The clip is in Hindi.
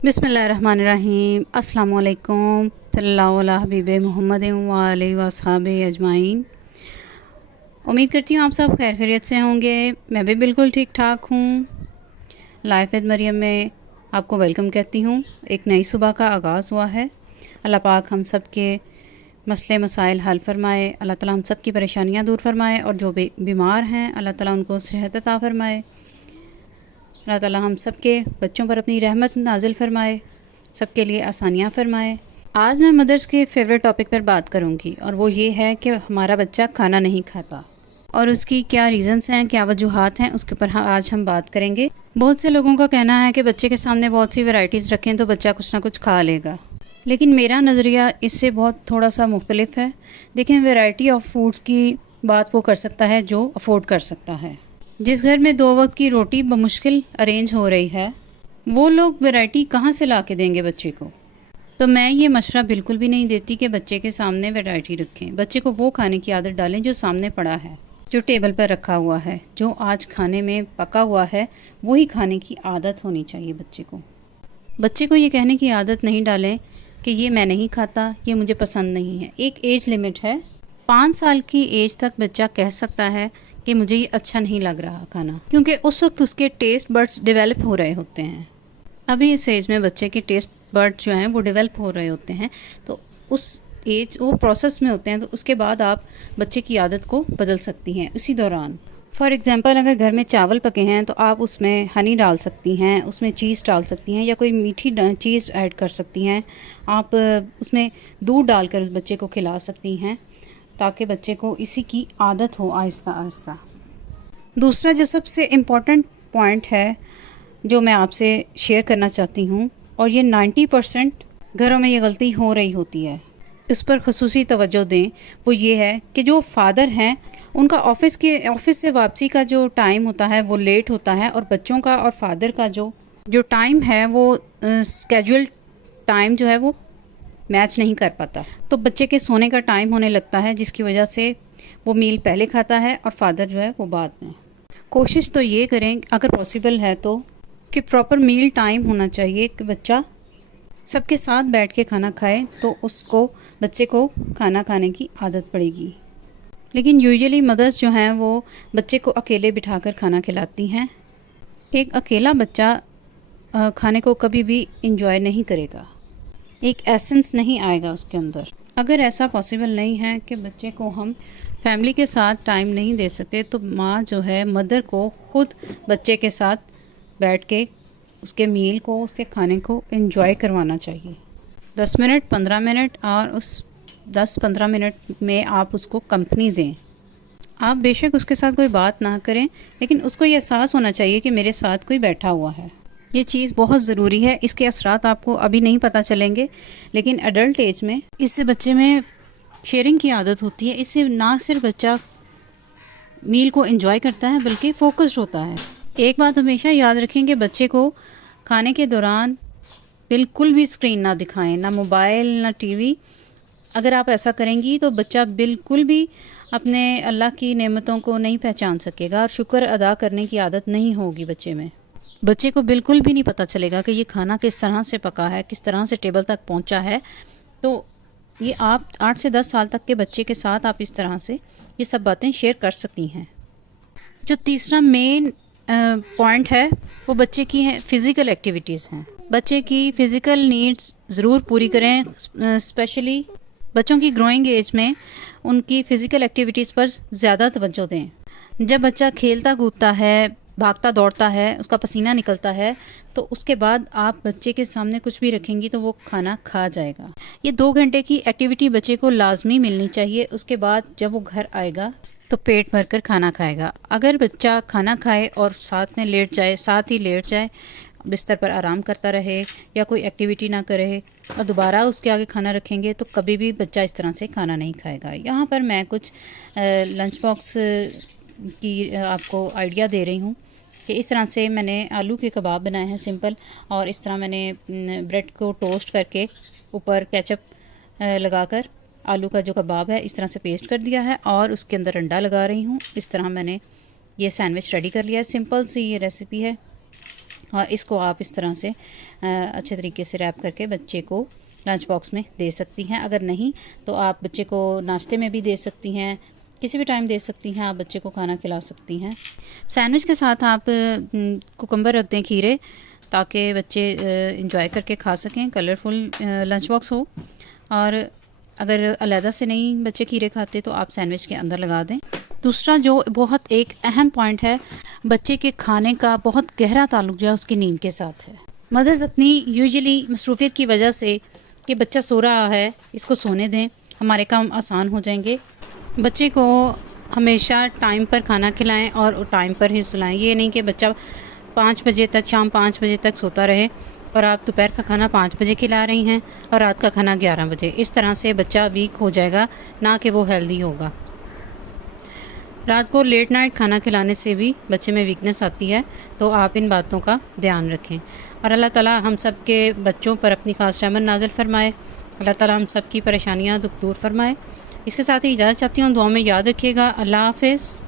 बिस्मिल्लाहिर्रहमानिर्रहीम। अस्सलाम वालेकुम। सल्लल्लाहु अला हबीब मोहम्मद व आलिहि व अस्हाबे अजमाइन। उम्मीद करती हूँ आप सब खैर खैरियत से होंगे। मैं भी बिल्कुल ठीक ठाक हूँ। लाइफ विद मरियम में आपको वेलकम कहती हूँ। एक नई सुबह का आगाज़ हुआ है। अल्लाह पाक हम सब के मसले मसाइल हल फरमाए। अल्लाह ताला हम सब की परेशानियाँ दूर फरमाए और जो बीमार हैं अल्लाह ताला उनको सेहत अता फरमाए। अल्लाह ताला हम सब के बच्चों पर अपनी रहमत नाजिल फरमाए, सबके लिए आसानियाँ फरमाए। आज मैं मदर्स के फेवरेट टॉपिक पर बात करूँगी और वो ये है कि हमारा बच्चा खाना नहीं खाता और उसकी क्या रीज़न्स हैं, क्या वजूहात हैं, उसके ऊपर आज हम बात करेंगे। बहुत से लोगों का कहना है कि बच्चे के सामने बहुत सी वैरायटीज़ रखें तो बच्चा कुछ ना कुछ खा लेगा, लेकिन मेरा नज़रिया इससे बहुत थोड़ा सा मुख्तलिफ है। देखें, वैरायटी ऑफ फूड्स की बात वो कर सकता है जो अफोर्ड कर सकता है। जिस घर में 2 वक्त की रोटी बमुश्किल अरेंज हो रही है, वो लोग वैरायटी कहाँ से ला के देंगे बच्चे को। तो मैं ये मशवरा बिल्कुल भी नहीं देती कि बच्चे के सामने वैरायटी रखें। बच्चे को वो खाने की आदत डालें जो सामने पड़ा है, जो टेबल पर रखा हुआ है, जो आज खाने में पका हुआ है, वही खाने की आदत होनी चाहिए बच्चे को। बच्चे को ये कहने की आदत नहीं डालें कि ये मैं नहीं खाता, ये मुझे पसंद नहीं है। एक एज लिमिट है, 5 साल की एज तक बच्चा कह सकता है कि मुझे ये अच्छा नहीं लग रहा खाना, क्योंकि उस वक्त उसके टेस्ट बड्स डेवलप हो रहे होते हैं। अभी इस एज में बच्चे के टेस्ट बड्स जो हैं वो डेवलप हो रहे होते हैं, तो उस एज वो प्रोसेस में होते हैं। तो उसके बाद आप बच्चे की आदत को बदल सकती हैं उसी दौरान। फॉर एग्ज़ाम्पल, अगर घर में चावल पके हैं तो आप उसमें हनी डाल सकती हैं, उसमें चीज़ डाल सकती हैं या कोई मीठी चीज़ ऐड कर सकती हैं। आप उसमें दूध डालकर उस बच्चे को खिला सकती हैं ताकि बच्चे को इसी की आदत हो आहिस्ता आहिस्ता। दूसरा जो सबसे इम्पॉर्टेंट पॉइंट है जो मैं आपसे शेयर करना चाहती हूँ, और ये 90% घरों में ये गलती हो रही होती है, इस पर ख़ुसूसी तवज्जो दें, वो ये है कि जो फादर हैं उनका ऑफ़िस से वापसी का जो टाइम होता है वो लेट होता है, और बच्चों का और फादर का जो टाइम है वो स्केड्यूल टाइम जो है वो मैच नहीं कर पाता। तो बच्चे के सोने का टाइम होने लगता है, जिसकी वजह से वो मील पहले खाता है और फादर जो है वो बाद में। कोशिश तो ये करें अगर पॉसिबल है तो कि प्रॉपर मील टाइम होना चाहिए कि बच्चा सबके साथ बैठ के खाना खाए, तो उसको बच्चे को खाना खाने की आदत पड़ेगी। लेकिन यूजुअली मदर्स जो हैं वो बच्चे को अकेले बिठाकर खाना खिलाती हैं। एक अकेला बच्चा खाने को कभी भी इंजॉय नहीं करेगा, एक एसेंस नहीं आएगा उसके अंदर। अगर ऐसा पॉसिबल नहीं है कि बच्चे को हम फैमिली के साथ टाइम नहीं दे सकते, तो माँ जो है, मदर को खुद बच्चे के साथ बैठ के उसके मील को, उसके खाने को एंजॉय करवाना चाहिए। 10 मिनट 15 मिनट, और उस 10-15 मिनट में आप उसको कंपनी दें। आप बेशक उसके साथ कोई बात ना करें, लेकिन उसको ये एहसास होना चाहिए कि मेरे साथ कोई बैठा हुआ है। ये चीज़ बहुत ज़रूरी है। इसके असरात आपको अभी नहीं पता चलेंगे, लेकिन एडल्ट एज में इससे बच्चे में शेयरिंग की आदत होती है। इससे ना सिर्फ बच्चा मील को एंजॉय करता है बल्कि फोकस्ड होता है। एक बात हमेशा याद रखें कि बच्चे को खाने के दौरान बिल्कुल भी स्क्रीन ना दिखाएं, ना मोबाइल ना टीवी। अगर आप ऐसा करेंगी तो बच्चा बिल्कुल भी अपने अल्लाह की नेमतों को नहीं पहचान सकेगा और शुक्र अदा करने की आदत नहीं होगी बच्चे में। बच्चे को बिल्कुल भी नहीं पता चलेगा कि ये खाना किस तरह से पका है, किस तरह से टेबल तक पहुंचा है। तो ये आप 8 से 10 साल तक के बच्चे के साथ आप इस तरह से ये सब बातें शेयर कर सकती हैं। जो तीसरा मेन पॉइंट है वो बच्चे की है फ़िज़िकल एक्टिविटीज़ हैं। बच्चे की फ़िज़िकल नीड्स ज़रूर पूरी करें, स्पेशली बच्चों की ग्रोइंग एज में उनकी फ़िज़िकल एक्टिविटीज़ पर ज़्यादा तवज्जो दें। जब बच्चा खेलता कूदता है, भागता दौड़ता है, उसका पसीना निकलता है, तो उसके बाद आप बच्चे के सामने कुछ भी रखेंगी तो वो खाना खा जाएगा। ये 2 घंटे की एक्टिविटी बच्चे को लाजमी मिलनी चाहिए। उसके बाद जब वो घर आएगा तो पेट भरकर खाना खाएगा। अगर बच्चा खाना खाए और साथ ही लेट जाए, बिस्तर पर आराम करता रहे या कोई एक्टिविटी ना करे और दोबारा उसके आगे खाना रखेंगे, तो कभी भी बच्चा इस तरह से खाना नहीं खाएगा। यहाँ पर मैं कुछ लंच बॉक्स की आपको आइडिया दे रही हूँ कि इस तरह से मैंने आलू के कबाब बनाए हैं सिंपल, और इस तरह मैंने ब्रेड को टोस्ट करके ऊपर केचप लगाकर आलू का जो कबाब है इस तरह से पेस्ट कर दिया है, और उसके अंदर अंडा लगा रही हूँ। इस तरह मैंने ये सैंडविच रेडी कर लिया है। सिंपल सी ये रेसिपी है। और इसको आप इस तरह से अच्छे तरीके से रैप करके बच्चे को लंच बॉक्स में दे सकती हैं। अगर नहीं तो आप बच्चे को नाश्ते में भी दे सकती हैं, किसी भी टाइम दे सकती हैं, आप बच्चे को खाना खिला सकती हैं। सैंडविच के साथ आप कुकम्बर रख दें, खीरे, ताकि बच्चे इंजॉय करके खा सकें, कलरफुल लंच बॉक्स हो। और अगर अलहदा से नहीं बच्चे खीरे खाते तो आप सैंडविच के अंदर लगा दें। दूसरा जो बहुत एक अहम पॉइंट है, बच्चे के खाने का बहुत गहरा ताल्लुक जो है उसकी नींद के साथ है। मदर्स अपनी यूजुअली मसरूफियत की वजह से कि बच्चा सो रहा है, इसको सोने दें, हमारे काम आसान हो जाएंगे। बच्चे को हमेशा टाइम पर खाना खिलाएं और टाइम पर ही सुलाएं। ये नहीं कि बच्चा 5 बजे तक, शाम 5 बजे तक सोता रहे और आप दोपहर का खाना 5 बजे खिला रही हैं और रात का खाना 11 बजे। इस तरह से बच्चा वीक हो जाएगा, ना कि वो हेल्दी होगा। रात को लेट नाइट खाना खिलाने से भी बच्चे में वीकनेस आती है, तो आप इन बातों का ध्यान रखें। और अल्लाह ताला हम सब के बच्चों पर अपनी खास रहमत नाज़िल फरमाए। अल्लाह ताला हम सब की परेशानियाँ दूर फरमाए। इसके साथ ही इजाज़त चाहती हूँ, दुआ में याद रखिएगा। अल्लाह हाफ़िज़।